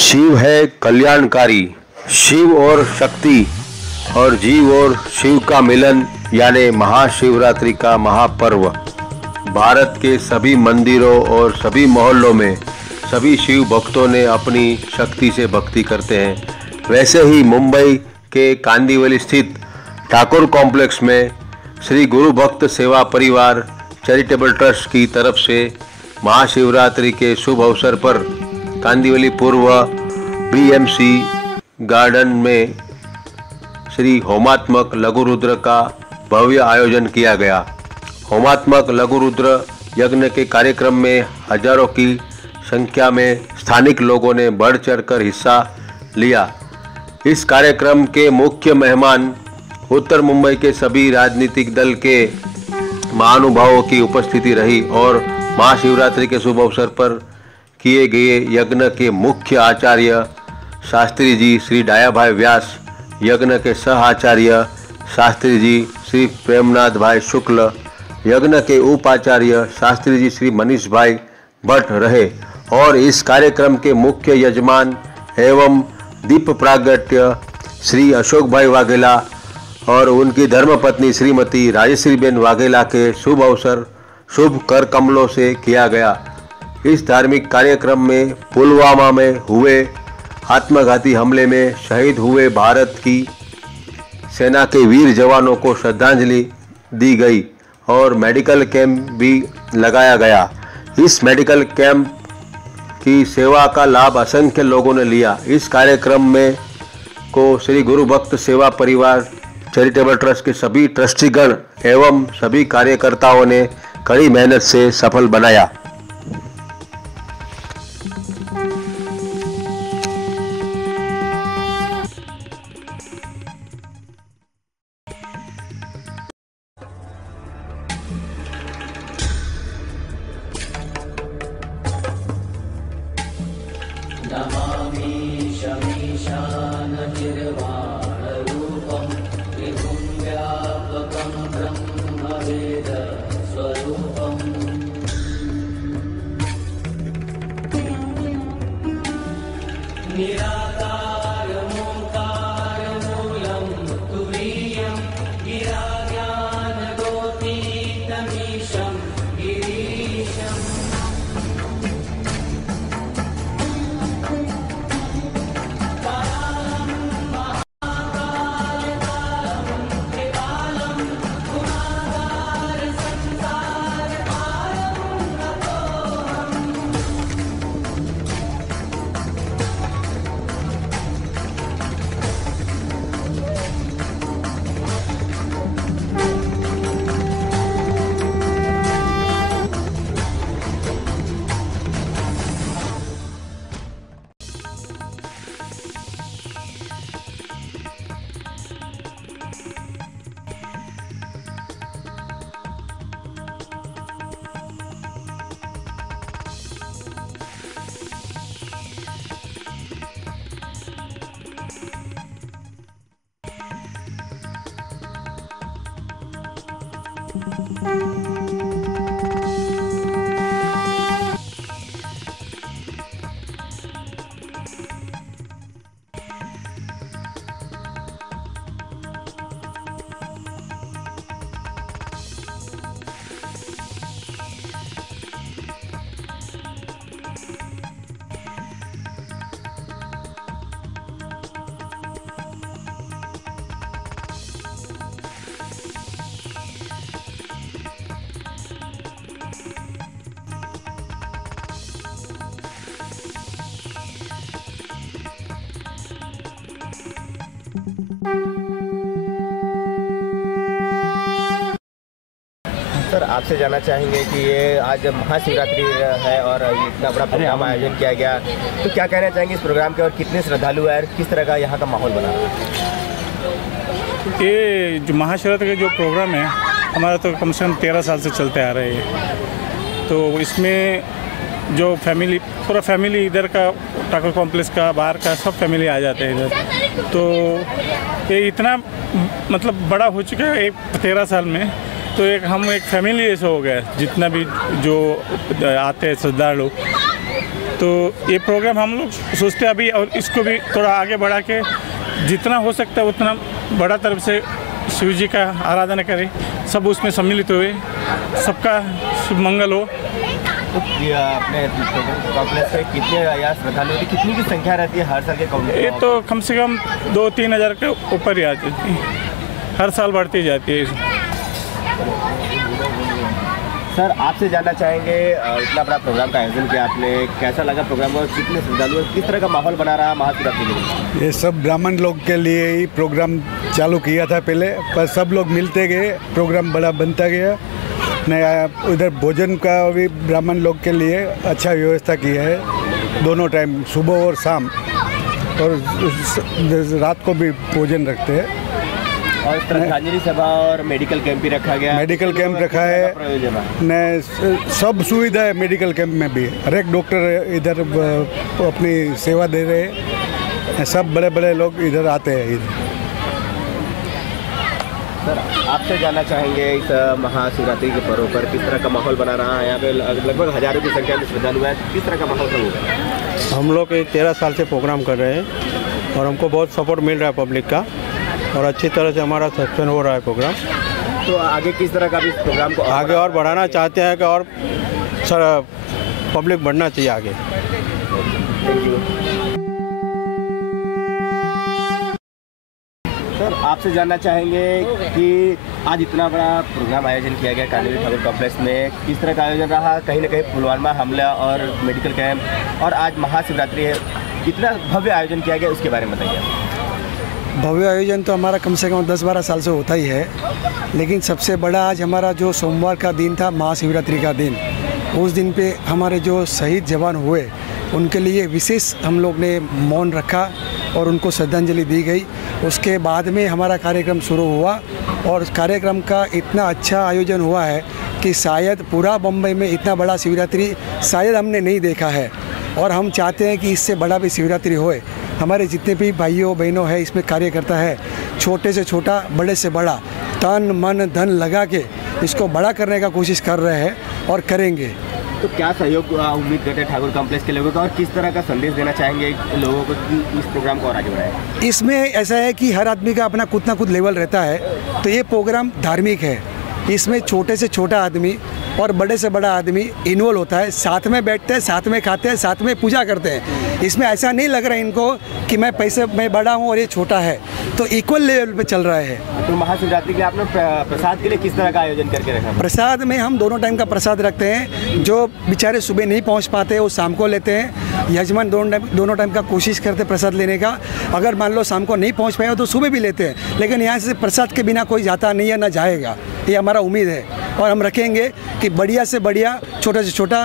शिव है कल्याणकारी। शिव और शक्ति और जीव और शिव का मिलन यानी महाशिवरात्रि का महापर्व भारत के सभी मंदिरों और सभी मोहल्लों में सभी शिव भक्तों ने अपनी शक्ति से भक्ति करते हैं। वैसे ही मुंबई के कांदिवली स्थित ठाकुर कॉम्प्लेक्स में श्री गुरु भक्त सेवा परिवार चैरिटेबल ट्रस्ट की तरफ से महाशिवरात्रि के शुभ अवसर पर कांदिवली पूर्व बीएमसी गार्डन में श्री होमात्मक लघु रुद्र का भव्य आयोजन किया गया। होमात्मक लघु रुद्र यज्ञ के कार्यक्रम में हजारों की संख्या में स्थानिक लोगों ने बढ़ चढ़कर हिस्सा लिया। इस कार्यक्रम के मुख्य मेहमान उत्तर मुंबई के सभी राजनीतिक दल के महानुभावों की उपस्थिति रही और महाशिवरात्रि के शुभ अवसर पर किए गए यज्ञ के मुख्य आचार्य शास्त्री जी श्री डायाभाई व्यास, यज्ञ के सह आचार्य शास्त्री जी श्री प्रेमनाथ भाई शुक्ल, यज्ञ के उपाचार्य शास्त्री जी श्री मनीष भाई भट्ट रहे और इस कार्यक्रम के मुख्य यजमान एवं दीप प्रागट्य श्री अशोक भाई वाघेला और उनकी धर्मपत्नी श्रीमती राजश्री बेन वाघेला के शुभ अवसर शुभ कर कमलों से किया गया। इस धार्मिक कार्यक्रम में पुलवामा में हुए आत्मघाती हमले में शहीद हुए भारत की सेना के वीर जवानों को श्रद्धांजलि दी गई और मेडिकल कैंप भी लगाया गया। इस मेडिकल कैंप की सेवा का लाभ असंख्य लोगों ने लिया। इस कार्यक्रम में को श्री गुरु भक्त सेवा परिवार चैरिटेबल ट्रस्ट के सभी ट्रस्टीगण एवं सभी कार्यकर्ताओं ने कड़ी मेहनत से सफल बनाया। नमामि शमीशाननिर्वाणरूपं त्रिभुं व्यापकं ब्रह्मवेदस्वरूपम् निराकारमोकारमूलं तुरीयं गिराज्ञानगोपीतमीशं गिरीशम् सर, आपसे जानना चाहेंगे कि ये आज महाशिवरात्रि है और इतना बड़ा प्रोग्राम आयोजन किया गया, तो क्या कहना चाहेंगे इस प्रोग्राम के और कितने श्रद्धालु हैं और किस तरह का यहाँ का माहौल बना? ये जो महाशिवरात्रि का जो प्रोग्राम है हमारा तो कम से कम 13 साल से चलते आ रहे हैं। तो इसमें जो फैमिली पूरा फैमिली इधर का ठाकुर कॉम्प्लेक्स का बाहर का सब फैमिली आ जाते हैं इधर। तो ये इतना मतलब बड़ा हो चुका है 13 साल में, तो हम एक फैमिली ऐसा हो गया जितना भी जो आते हैं श्रद्धालु तो ये प्रोग्राम हम लोग सोचते हैं अभी, और इसको भी थोड़ा आगे बढ़ा के जितना हो सकता है उतना बड़ा तरफ से शिव जी का आराधना करें, सब उसमें सम्मिलित हुए, सबका शुभ मंगल हो। तो ये अपने कॉम्प्लेक्स में कितने या श्रद्धालु की कितनी की संख्या रहती है हर साल के कॉम्प्लेक्स? ये तो कम से कम 2-3 हज़ार के ऊपर ही आ जाती है, हर साल बढ़ती जाती है। सर, आपसे जानना चाहेंगे, इतना बड़ा प्रोग्राम का आयोजन किया आपने, कैसा लगा प्रोग्राम और कितने श्रद्धालु, किस तरह का माहौल बना रहा महाशिवरात्रि के लिए? ये सब ब्राह्मण लोग के लिए ही प्रोग्राम चालू किया था पहले, पर सब लोग मिलते गए, प्रोग्राम बड़ा बनता गया। नया उधर भोजन का भी ब्राह्मण लोग के लिए अच्छा व्यवस्था किया है, दोनों टाइम सुबह और शाम, और रात को भी भोजन रखते हैं। और श्रद्धांजलि सभा और मेडिकल कैंप भी रखा गया, मेडिकल कैंप रखा है ने, सब सुविधा है मेडिकल कैंप में भी, हर एक डॉक्टर इधर अपनी सेवा दे रहे हैं, सब बड़े बड़े लोग इधर आते हैं इधर। सर, आपसे जानना चाहेंगे इस महाशिवरात्रि के पर्व पर किस तरह का माहौल बना रहा है? यहाँ पे लगभग हजारों की संख्या में श्रद्धालु हैं, किस तरह का माहौल होगा? हम लोग 13 साल से प्रोग्राम कर रहे हैं और हमको बहुत सपोर्ट मिल रहा है पब्लिक का, और अच्छी तरह से हमारा सक्सेस हो रहा है प्रोग्राम। तो आगे किस तरह का भी इस प्रोग्राम को आगे और बढ़ाना चाहते हैं कि और सर पब्लिक बढ़ना चाहिए आगे। Thank you. सर, आपसे जानना चाहेंगे कि आज इतना बड़ा प्रोग्राम आयोजन किया गया कालीवीर ठाकुर कॉम्प्लेक्स में, किस तरह का आयोजन रहा? कहीं ना कहीं पुलवामा हमला और मेडिकल कैंप, और आज महाशिवरात्रि है, इतना भव्य आयोजन किया गया, उसके बारे में बताइए। भव्य आयोजन तो हमारा कम से कम 10-12 साल से होता ही है, लेकिन सबसे बड़ा आज हमारा जो सोमवार का दिन था, महाशिवरात्रि का दिन, उस दिन पे हमारे जो शहीद जवान हुए उनके लिए विशेष हम लोग ने मौन रखा और उनको श्रद्धांजलि दी गई। उसके बाद में हमारा कार्यक्रम शुरू हुआ और कार्यक्रम का इतना अच्छा आयोजन हुआ है कि शायद पूरा बम्बई में इतना बड़ा शिवरात्रि शायद हमने नहीं देखा है, और हम चाहते हैं कि इससे बड़ा भी शिवरात्रि होए। हमारे जितने भी भाइयों बहनों हैं इसमें कार्य करता है, छोटे से छोटा बड़े से बड़ा तन मन धन लगा के इसको बड़ा करने का कोशिश कर रहे हैं और करेंगे। तो क्या सहयोग उम्मीद करते हैं ठाकुर कॉम्प्लेक्स के लोगों का, और किस तरह का संदेश देना चाहेंगे लोगों को कि इस प्रोग्राम को और आगे बढ़ाएं? इसमें ऐसा है कि हर आदमी का अपना कुछ ना कुछ लेवल रहता है, तो ये प्रोग्राम धार्मिक है, इसमें छोटे से छोटा आदमी और बड़े से बड़ा आदमी इन्वॉल्व होता है, साथ में बैठते हैं, साथ में खाते हैं, साथ में पूजा करते हैं। इसमें ऐसा नहीं लग रहा है इनको कि मैं बड़ा हूँ और ये छोटा है, तो इक्वल लेवल पे चल रहा है। तो महाशिवरात्रि के आपने प्रसाद के लिए किस तरह का आयोजन करके रखा? प्रसाद में हम दोनों टाइम का प्रसाद रखते हैं, जो बेचारे सुबह नहीं पहुंच पाते वो शाम को लेते हैं। यजमान दोनों टाइम का कोशिश करते प्रसाद लेने का, अगर मान लो शाम को नहीं पहुंच पाए तो सुबह भी लेते हैं, लेकिन यहाँ से प्रसाद के बिना कोई जाता नहीं है, ना जाएगा, ये हमारा उम्मीद है। और हम रखेंगे कि बढ़िया से बढ़िया, छोटा से छोटा,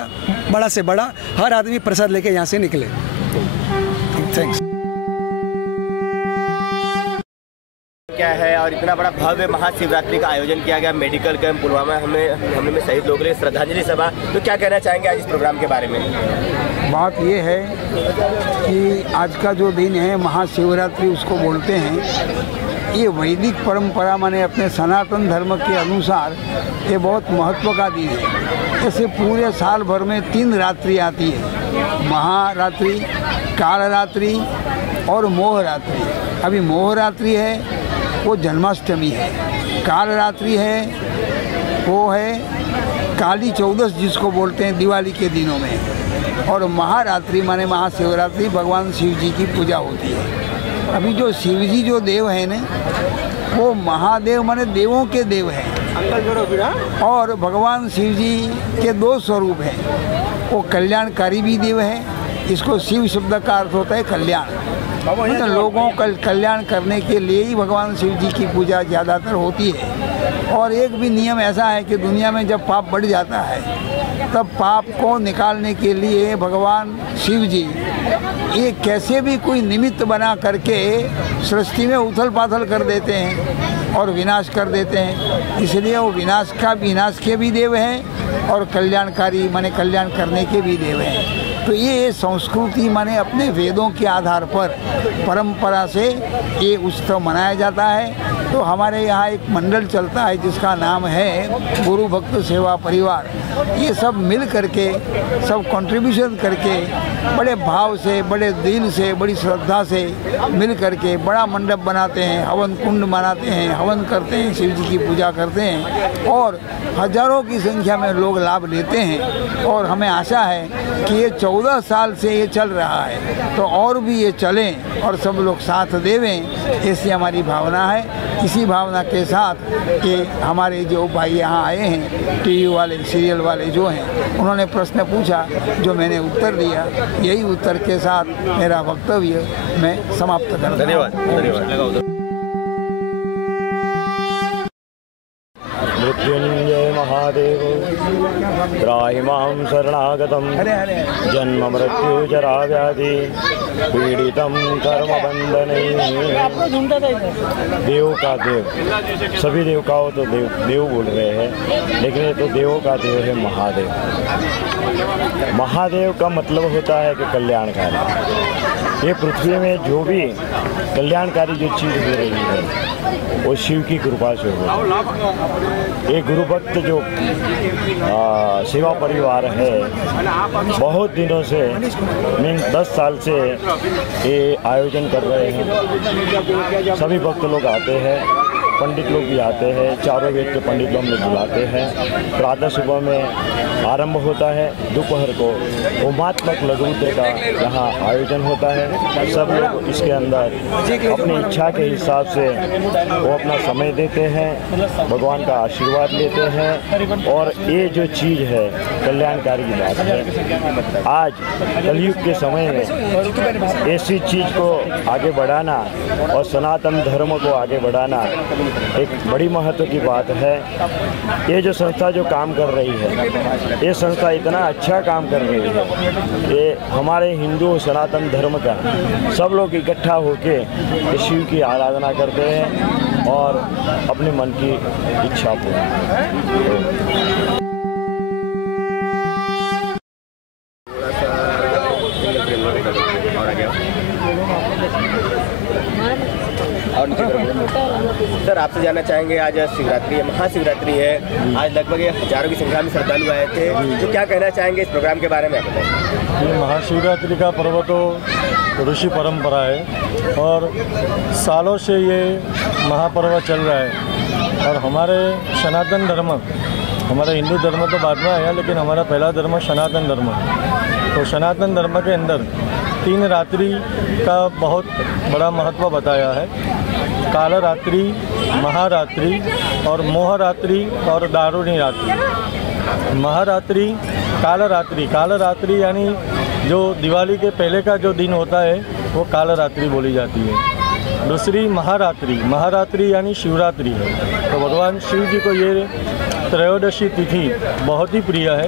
बड़ा से बड़ा हर आदमी प्रसाद लेके यहाँ से निकले। थैंक्स। क्या है, और इतना बड़ा भव्य महाशिवरात्रि का आयोजन किया गया, मेडिकल कैंप पुलवामा हमले में शहीद लोगों के लिए श्रद्धांजलि सभा, तो क्या कहना चाहेंगे आज इस प्रोग्राम के बारे में? बात ये है कि आज का जो दिन है महाशिवरात्रि उसको बोलते हैं, ये वैदिक परंपरा माने अपने सनातन धर्म के अनुसार ये बहुत महत्व का दिन है। ऐसे पूरे साल भर में 3 रात्रि आती है, महारात्रि, कालरात्रि और मोहरात्रि। अभी मोहरात्रि है वो जन्माष्टमी है, कालरात्रि है वो है काली चौदस जिसको बोलते हैं दिवाली के दिनों में, और महारात्रि माने महाशिवरात्रि भगवान शिव जी की पूजा होती है। अभी जो शिव जी जो देव है ना, वो महादेव माने देवों के देव हैं, और भगवान शिव जी के 2 स्वरूप हैं, वो कल्याणकारी भी देव हैं। इसको शिव शब्द का अर्थ होता है कल्याण, मतलब लोगों का कल्याण करने के लिए ही भगवान शिव जी की पूजा ज़्यादातर होती है। और एक भी नियम ऐसा है कि दुनिया में जब पाप बढ़ जाता है तब पाप को निकालने के लिए भगवान शिव जी ये कैसे भी कोई निमित्त बना करके सृष्टि में उथल पाथल कर देते हैं और विनाश कर देते हैं। इसलिए वो विनाश के भी देव हैं और कल्याणकारी माने कल्याण करने के भी देव हैं। तो ये संस्कृति माने अपने वेदों के आधार पर परंपरा से ये उत्सव मनाया जाता है। तो हमारे यहाँ एक मंडल चलता है जिसका नाम है गुरु भक्त सेवा परिवार। ये सब मिल करके, सब कंट्रीब्यूशन करके, बड़े भाव से, बड़े दिल से, बड़ी श्रद्धा से मिल करके बड़ा मंडप बनाते हैं, हवन कुंड बनाते हैं, हवन करते हैं, शिव जी की पूजा करते हैं और हजारों की संख्या में लोग लाभ लेते हैं। और हमें आशा है कि ये 14 साल से ये चल रहा है, तो और भी ये चलें और सब लोग साथ देवें, ऐसी हमारी भावना है। इसी भावना के साथ ये हमारे जो भाई यहाँ आए हैं, टीवी वाले, सीरियल वाले जो हैं, उन्होंने प्रश्न पूछा जो मैंने उत्तर दिया, यही उत्तर के साथ मेरा वक्तव्य मैं समाप्त करता हूं। धन्यवाद। मृत्युंजय महादेव त्राहि मां शरणागतं जन्म मृत्यु जरा व्याधि पीड़ितं कर्मबंधनैः। देव का देव, सभी देवताओं तो देव बोल रहे हैं, लेकिन ये तो देवों का देव है महादेव। महादेव का मतलब होता है कि कल्याणकारी। ये पृथ्वी में जो भी कल्याणकारी जो चीज़ हो रही है वो शिव की कृपा से हो। ये गुरु भक्त जो सेवा परिवार है, बहुत दिनों से, मीन 10 साल से ये आयोजन कर रहे हैं। सभी भक्त लोग आते हैं, पंडित लोग भी आते हैं, चारों वेद के पंडित लोग बुलाते हैं। प्रातः सुबह में आरंभ होता है, दोपहर को होमात्मक लघुरुद्र का यहाँ आयोजन होता है। सब लोग इसके अंदर अपनी इच्छा के हिसाब से वो अपना समय देते हैं, भगवान का आशीर्वाद लेते हैं। और ये जो चीज़ है कल्याणकारी की बात है। आज कलयुग के समय में ऐसी चीज़ को आगे बढ़ाना और सनातन धर्म को आगे बढ़ाना एक बड़ी महत्व की बात है। ये जो संस्था जो काम कर रही है, ये संस्था इतना अच्छा काम कर रही है। ये हमारे हिंदू सनातन धर्म का सब लोग इकट्ठा होके शिव की आराधना करते हैं और अपने मन की इच्छा पूर्ण। सर, आपसे जानना चाहेंगे, आज शिवरात्रि है, महाशिवरात्रि है, आज लगभग हजारों की संख्या में श्रद्धालु आए थे, तो क्या कहना चाहेंगे इस प्रोग्राम के बारे में? ये महाशिवरात्रि का पर्व तो ऋषि परंपरा है और सालों से ये महापर्व चल रहा है। और हमारे सनातन धर्म, हमारा हिंदू धर्म तो बाद में आया, लेकिन हमारा पहला धर्म सनातन धर्म है। तो सनातन धर्म के अंदर 3 रात्रि का बहुत बड़ा महत्व बताया है। कालरात्रि, महारात्रि और मोहरात्रि और दारुणी रात्रि। महारात्रि, कालरात्रि यानी जो दिवाली के पहले का जो दिन होता है वो कालरात्रि बोली जाती है। दूसरी महारात्रि यानी शिवरात्रि है। तो भगवान शिव जी को ये त्रयोदशी तिथि बहुत ही प्रिय है।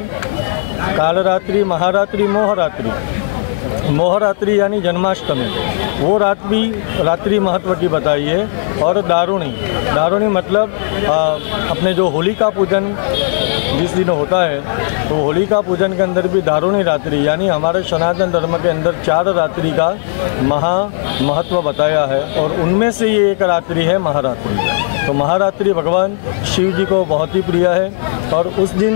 कालरात्रि, महारात्रि, मोहरात्रि यानी जन्माष्टमी, वो रात्रि महत्व की बताई है। और दारुणी मतलब अपने जो होलिका पूजन जिस दिन होता है, तो होलिका पूजन के अंदर भी दारुणी रात्रि यानी हमारे सनातन धर्म के अंदर 4 रात्रि का महत्व बताया है और उनमें से ये एक रात्रि है महारात्रि। तो महारात्रि भगवान शिव जी को बहुत ही प्रिय है। और उस दिन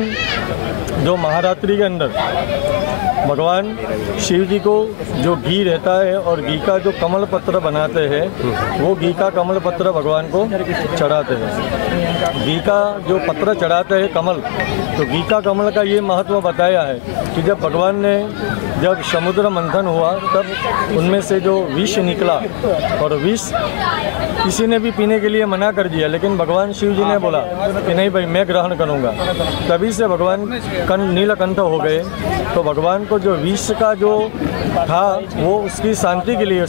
जो महारात्रि के अंदर भगवान शिव जी को जो घी रहता है और घी का जो कमल पत्र बनाते हैं, वो घी का कमल पत्र भगवान को चढ़ाते हैं। घी का जो पत्र चढ़ाते हैं कमल, तो घी का कमल का ये महत्व बताया है कि जब भगवान ने जब समुद्र मंथन हुआ तब उनमें से जो विष निकला, और विष किसी ने भी पीने के लिए मना कर दिया, लेकिन भगवान शिव जी ने बोला कि नहीं भाई मैं ग्रहण करूँगा। तभी से भगवान नीलकंठ हो गए। तो भगवान को जो विष का जो था वो उसकी शांति के लिए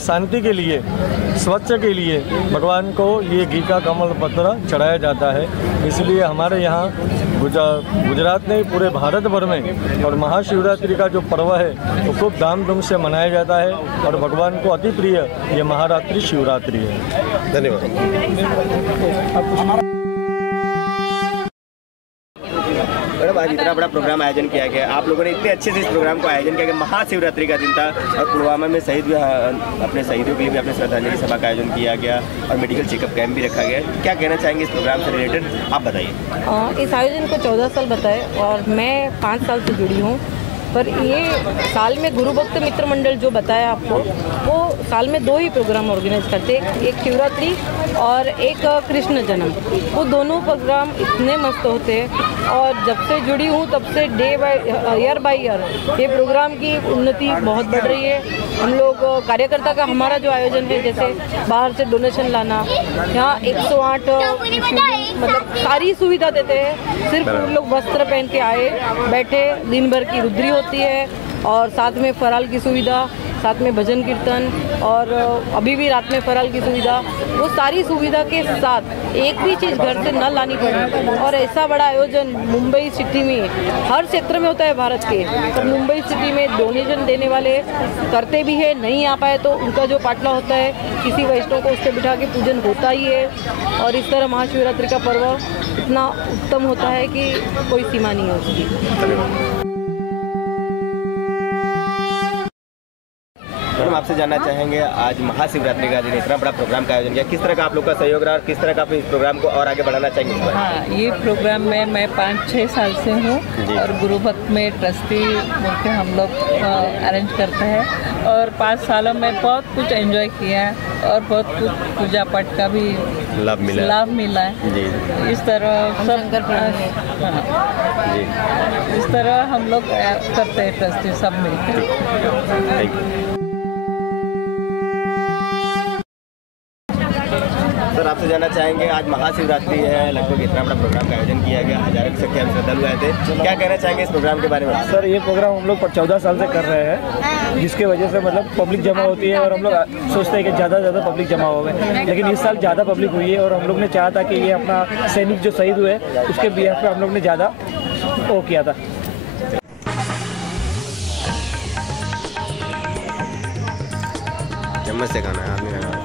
स्वच्छ के लिए भगवान को ये घी का कमल पत्र चढ़ाया जाता है। इसलिए हमारे यहाँ गुजरात नहीं पूरे भारत भर में और महाशिवरात्रि का जो पर्व है वो खूब धामधूम से मनाया जाता है और भगवान को अति प्रिय ये महारात्रि शिवरात्रि है। धन्यवाद। आज इतना बड़ा प्रोग्राम आयोजन किया गया, आप लोगों ने इतने अच्छे से इस प्रोग्राम को आयोजन किया गया। महाशिवरात्रि का दिन था और पुलवामा में शहीद हुए अपने शहीदों के लिए भी अपने श्रद्धांजलि सभा का आयोजन किया गया और मेडिकल चेकअप कैंप भी रखा गया। क्या कहना चाहेंगे इस प्रोग्राम से रिलेटेड, आप बताइए। इस आयोजन को 14 साल बताए और मैं 5 साल से जुड़ी हूँ, पर ये साल में गुरु भक्त मित्र मंडल जो बताया आपको, वो साल में 2 ही प्रोग्राम ऑर्गेनाइज करते हैं, एक शिवरात्रि और एक कृष्ण जन्म। वो दोनों प्रोग्राम इतने मस्त होते हैं और जब से जुड़ी हूँ तब से ईयर बाय ईयर ये प्रोग्राम की उन्नति बहुत बढ़ रही है। हम लोग कार्यकर्ता का हमारा जो आयोजन है, जैसे बाहर से डोनेशन लाना, यहाँ 108 मतलब सारी सुविधा देते हैं। सिर्फ हम लोग वस्त्र पहन के आए, बैठे, दिन भर की रुद्री होती है और साथ में फराल की सुविधा, साथ में भजन कीर्तन और अभी भी रात में फराल की सुविधा। वो सारी सुविधा के साथ एक भी चीज़ घर से न लानी पड़ी और ऐसा बड़ा आयोजन मुंबई सिटी में हर क्षेत्र में होता है भारत के। तो मुंबई सिटी में डोनेशन देने वाले करते भी है, नहीं आ पाए तो उनका जो पाटला होता है किसी वैष्णव को उससे बिठा के पूजन होता ही है। और इस तरह महाशिवरात्रि का पर्व इतना उत्तम होता है कि कोई सीमा नहीं है उसकी। हम आपसे जानना चाहेंगे, आज महाशिवरात्रि का दिन इतना बड़ा प्रोग्राम का आयोजन किया, किस तरह का आप लोग का सहयोग रहा और किस तरह का आप इस प्रोग्राम को और आगे बढ़ाना चाहेंगे? हाँ, ये प्रोग्राम में मैं 5-6 साल से हूँ और गुरु भक्त में ट्रस्टी बोल के हम लोग अरेंज करते हैं और 5 सालों में बहुत कुछ एंजॉय किया है और बहुत कुछ पूजा पाठ का भी लाभ मिला है जी। इस तरह सब जी, इस तरह हम लोग करते हैं ट्रस्टी सब मिलकर। सर, आपसे जानना चाहेंगे, आज महाशिवरात्रि है, लगभग इतना बड़ा प्रोग्राम का आयोजन किया गया, हजारों की संख्या में श्रद्धालु आए थे, क्या कहना चाहेंगे इस प्रोग्राम के बारे में? सर, ये प्रोग्राम हम लोग 14 साल से कर रहे हैं, जिसके वजह से मतलब पब्लिक जमा होती है और हम लोग सोचते हैं कि ज़्यादा से ज़्यादा पब्लिक जमा हो गए, लेकिन इस साल ज़्यादा पब्लिक हुई है और हम लोग ने चाहा था कि ये अपना सैनिक जो शहीद हुए उसके बिहाफ पे हम लोग ने ज़्यादा वो किया था। चम्मच से खाना है, आदमी